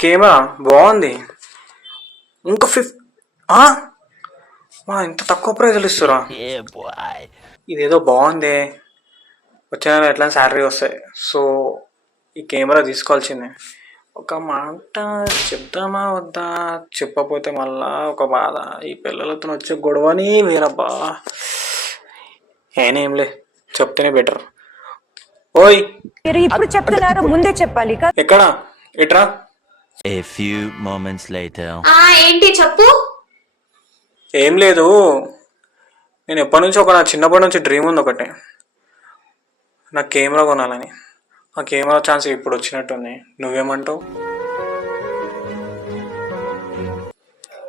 Camera బాగుంది. ఇంకా ఇంత తక్కువ ప్రైజ్లు ఇస్తురా? ఇదేదో బాగుంది. వచ్చే నెల ఎట్లా శాలరీ వస్తాయి, సో ఈ కెమెరా తీసుకోవాల్సిందే. ఒక మాట చెప్దామా వద్దా? చెప్పకపోతే మళ్ళా ఒక బాధ. ఈ పిల్లలతో వచ్చే గొడవని వేరబ్బా. ఏనేంలే, చెప్తేనే బెటర్. ఓయ్ ఇప్పుడు చెప్తున్నారు, ముందే చెప్పాలి. ఎక్కడా? ఎట్రా? A few moments later. ఏంటి చెప్పు. ఏం లేదు, నేను ఎప్పటి నుంచి నా చిన్నప్పటి నుంచి డ్రీమ్ ఉంది ఒకటి, నాకు కెమెరా కొనాలని. ఆ కెమెరా ఛాన్స్ ఇప్పుడు వచ్చినట్టుంది. నువ్వేమంటావు?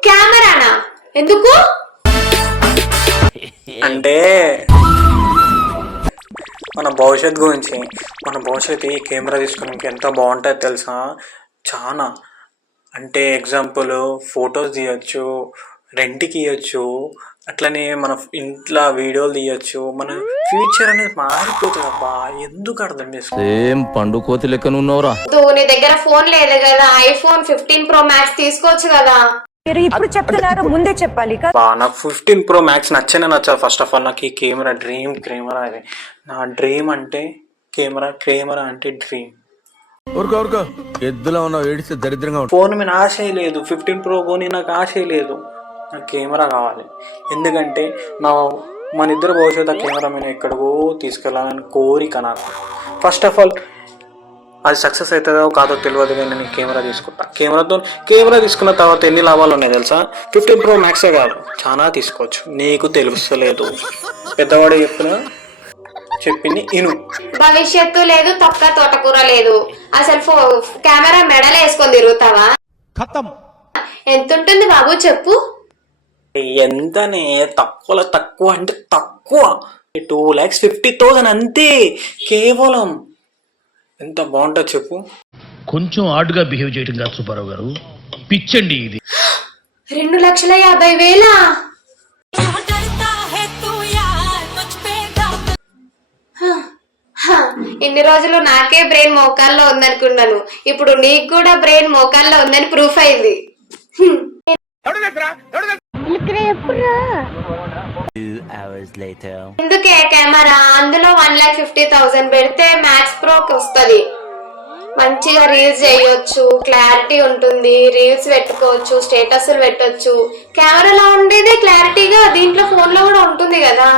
కెమెరానా? ఎందుకు అంటే మన భవిష్యత్తు గురించి. మన భవిష్యత్తు ఈ కెమెరా తీసుకుని ఎంత బాగుంటుంది తెలుసా? చాలా. అంటే ఎగ్జాంపుల్ ఫొటోస్ తీయచ్చు, రెంట్కి ఇవ్వచ్చు, అట్లనే మన ఇంట్లో వీడియోలు తీయచ్చు. మన ఫ్యూచర్ అనేది మారిపోతుంది అబ్బా. ఎందుకు అర్థం చేసుకో? ఏం పండు కోతి లెక్కనున్నావురా? నీ దగ్గర ఫోన్ లేదు కదా, ఐఫోన్ 15 Pro Max తీసుకోవచ్చు కదా. ఇప్పుడు చెప్తున్నారు, ముందే చెప్పాలి. నాకు 15 Pro Max నచ్చనే నచ్చదు. ఫస్ట్ ఆఫ్ ఆల్ నాకు ఈ కెమెరా డ్రీమ్. కెమెరా అది నా డ్రీమ్. అంటే కెమెరా అంటే డ్రీమ్. ఎద్దులో ఉన్నావు, ఏడిస్తే దరిద్రంగా. ఫోన్ మీద ఆశ లేదు, 15 Pro కొని నాకు ఆశ లేదు. నాకు కెమెరా కావాలి. ఎందుకంటే మన ఇద్దరు భవిష్యత్తు ఆ కెమెరా మీద ఎక్కడికో తీసుకెళ్ళాలని కోరిక నాకు. ఫస్ట్ ఆఫ్ ఆల్ అది సక్సెస్ అవుతుందో కాదో తెలియదు, కానీ నేను కెమెరా తీసుకుంటా. కెమెరా తీసుకున్న తర్వాత ఎన్ని లాభాలు ఉన్నాయి తెలుసా? 15 Pro Max కాదు, చాలా తీసుకోవచ్చు. నీకు తెలుస్తలేదు, పెద్దవాడు చెప్పింది ఇను. భవిష్యత్తు లేదు, తొక్క తోటకూర లేదు. అసలు కెమెరా మెడలో వేసుకొని తిరుగుతావా? ఎంత ఉంటుంది బాబు చెప్పు. ఎంతనే? తక్కువ అంటే తక్కువ 2,50,000 అంతే కేవలం. ఎంత బాగుంటుంది చెప్పు. కొంచెం ఆడుగా బిహేవ్ చేయడం కాదు సుబ్బారావు గారు, పిచ్చండి ఇది. 2,50,000. ఇన్ని రోజులు నాకే బ్రెయిన్ మోకాల్లో ఉందనుకున్నాను, ఇప్పుడు నీకు కూడా బ్రెయిన్ మోకాల్లో ఉందని ప్రూఫ్ అయింది. 2 hours later. ఎందుకే కెమెరా? అందులో 1,50,000 పెడితే మ్యాక్స్ ప్రోకి వస్తుంది. మంచిగా రీల్స్ చేయొచ్చు, క్లారిటీ ఉంటుంది, రీల్స్ పెట్టుకోవచ్చు, స్టేటస్లు పెట్టొచ్చు. కెమెరాలో ఉండేది క్లారిటీగా దీంట్లో ఫోన్లో కూడా ఉంటుంది కదా.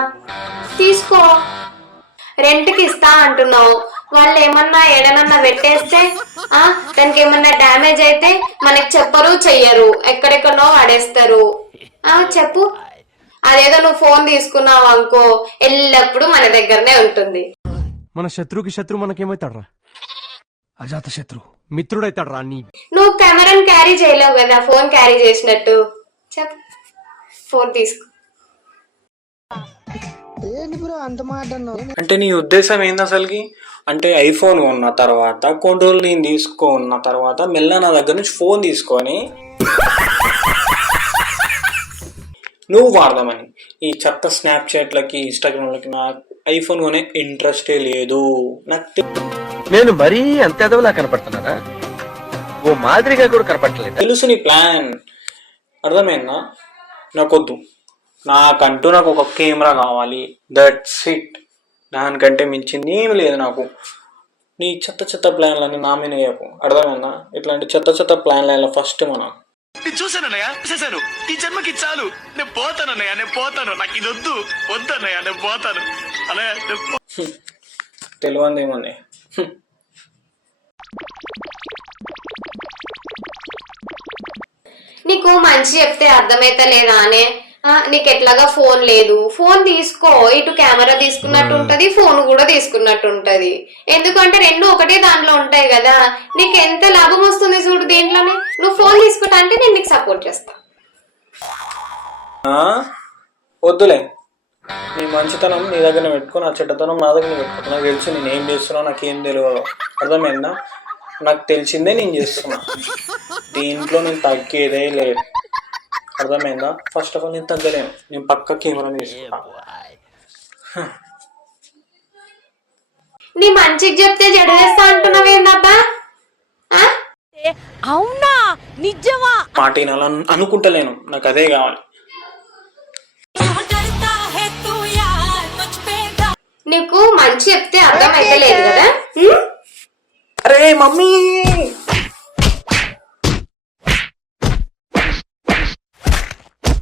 తీసుకో. రెంట్కి ఇస్తా అంటున్నావు, వాళ్ళు ఏమన్నా ఎడనన్నా పెట్టేస్తే దానికి ఏమన్నా డ్యామేజ్ అయితే మనకి చెప్పరు, చెయ్యరు, ఎక్కడెక్కడో వాడేస్తారు. చెప్పు. అదేదో నువ్వు ఫోన్ తీసుకున్నావు అనుకో, ఎల్లప్పుడు మన దగ్గరనే ఉంటుంది. మన శత్రువుకి శత్రువు మనకేమవుతాడ్రా? అజాత శత్రువు మిత్రుడైతాడ్రా. నువ్వు కెమెరాని క్యారీ చేయలేవు కదా ఫోన్ క్యారీ చేసినట్టు. చెప్పు, ఫోన్ తీసుకో. అంటే నీ ఉద్దేశం ఏంది అసలుకి? అంటే ఐఫోన్ ఉన్న తర్వాత కొన్ని రోజులు నేను తీసుకున్న తర్వాత మెల్ల నా దగ్గర నుంచి ఫోన్ తీసుకొని నువ్వు వాడదామని. ఈ చెత్త స్నాప్చాట్లకి, ఇన్స్టాగ్రామ్లకి నాకు ఐఫోన్ కొనే ఇంట్రెస్టే లేదు. నాకు నేను మరీ అంత ఎదవలా కనపడుతున్నానా? ఓ మాదిరిగా కూడా కనపడలేదు. తెలుసు నీ ప్లాన్, అర్థమైందా? నాకొద్దు. నాకంటూ నాకు ఒక కెమెరా కావాలి, దట్స్ ఇట్. దానికంటే మించింది ఏమి లేదు నాకు. నీ చెత్త ప్లాన్లన్నీ నా మీద వేయకు, అర్థమైందా? ఇట్లాంటి చెత్త ప్లాన్ల ఫస్ట్ మనం చూసానన్నయ్య, చూసాను. ఈ జన్మకి చాలు, నేను పోతానన్నయ్య, నేను పోతాను. నాకు ఇది వద్దన్నయ్య, నేను పోతాను. అలా తెలియందేమోనే. నీకు మంచి చెప్తే అర్థమైతే లేదా అనే? నీకు ఎట్లాగా ఫోన్ లేదు, ఫోన్ తీసుకో. ఇటు కెమెరా తీసుకున్నట్టు ఉంటది, ఫోన్ కూడా తీసుకున్నట్టు ఉంటది. ఎందుకంటే రెండు ఒకటే దాంట్లో ఉంటాయి కదా. నీకు ఎంత లాభం వస్తుంది చూడు దీంట్లోనే. నువ్వు ఫోన్ తీసుకుంటా అంటే నేను నీకు సపోర్ట్ చేస్తా. వద్దులే, నీ మంచితనం నీ దగ్గర పెట్టుకో, నా చెడ్డతనం నా దగ్గర పెట్టుకో. నాకు తెలుసు నేను ఏం చేస్తున్నా, నాకేం తెలియదు, అర్థమైందా? నాకు తెలిసిందే నేను చేస్తున్నా. దీంట్లో నేను తగ్గేదే లేదు, అర్థమైందా? ఫస్ట్ ఆఫ్ ఆల్ నేను తగ్గలేను, నేను పక్క కెమెరా తీసుకున్నా. నీ మంచికి చెప్తే జడేస్తా అంటున్నావేందబ్బా? అవునా? మాట వినాలని అనుకుంటలేను, నాకు అదే కావాలి. నీకు మంచి చెప్తే అర్థం అయితే లేదు కదా. అరే మమ్మీ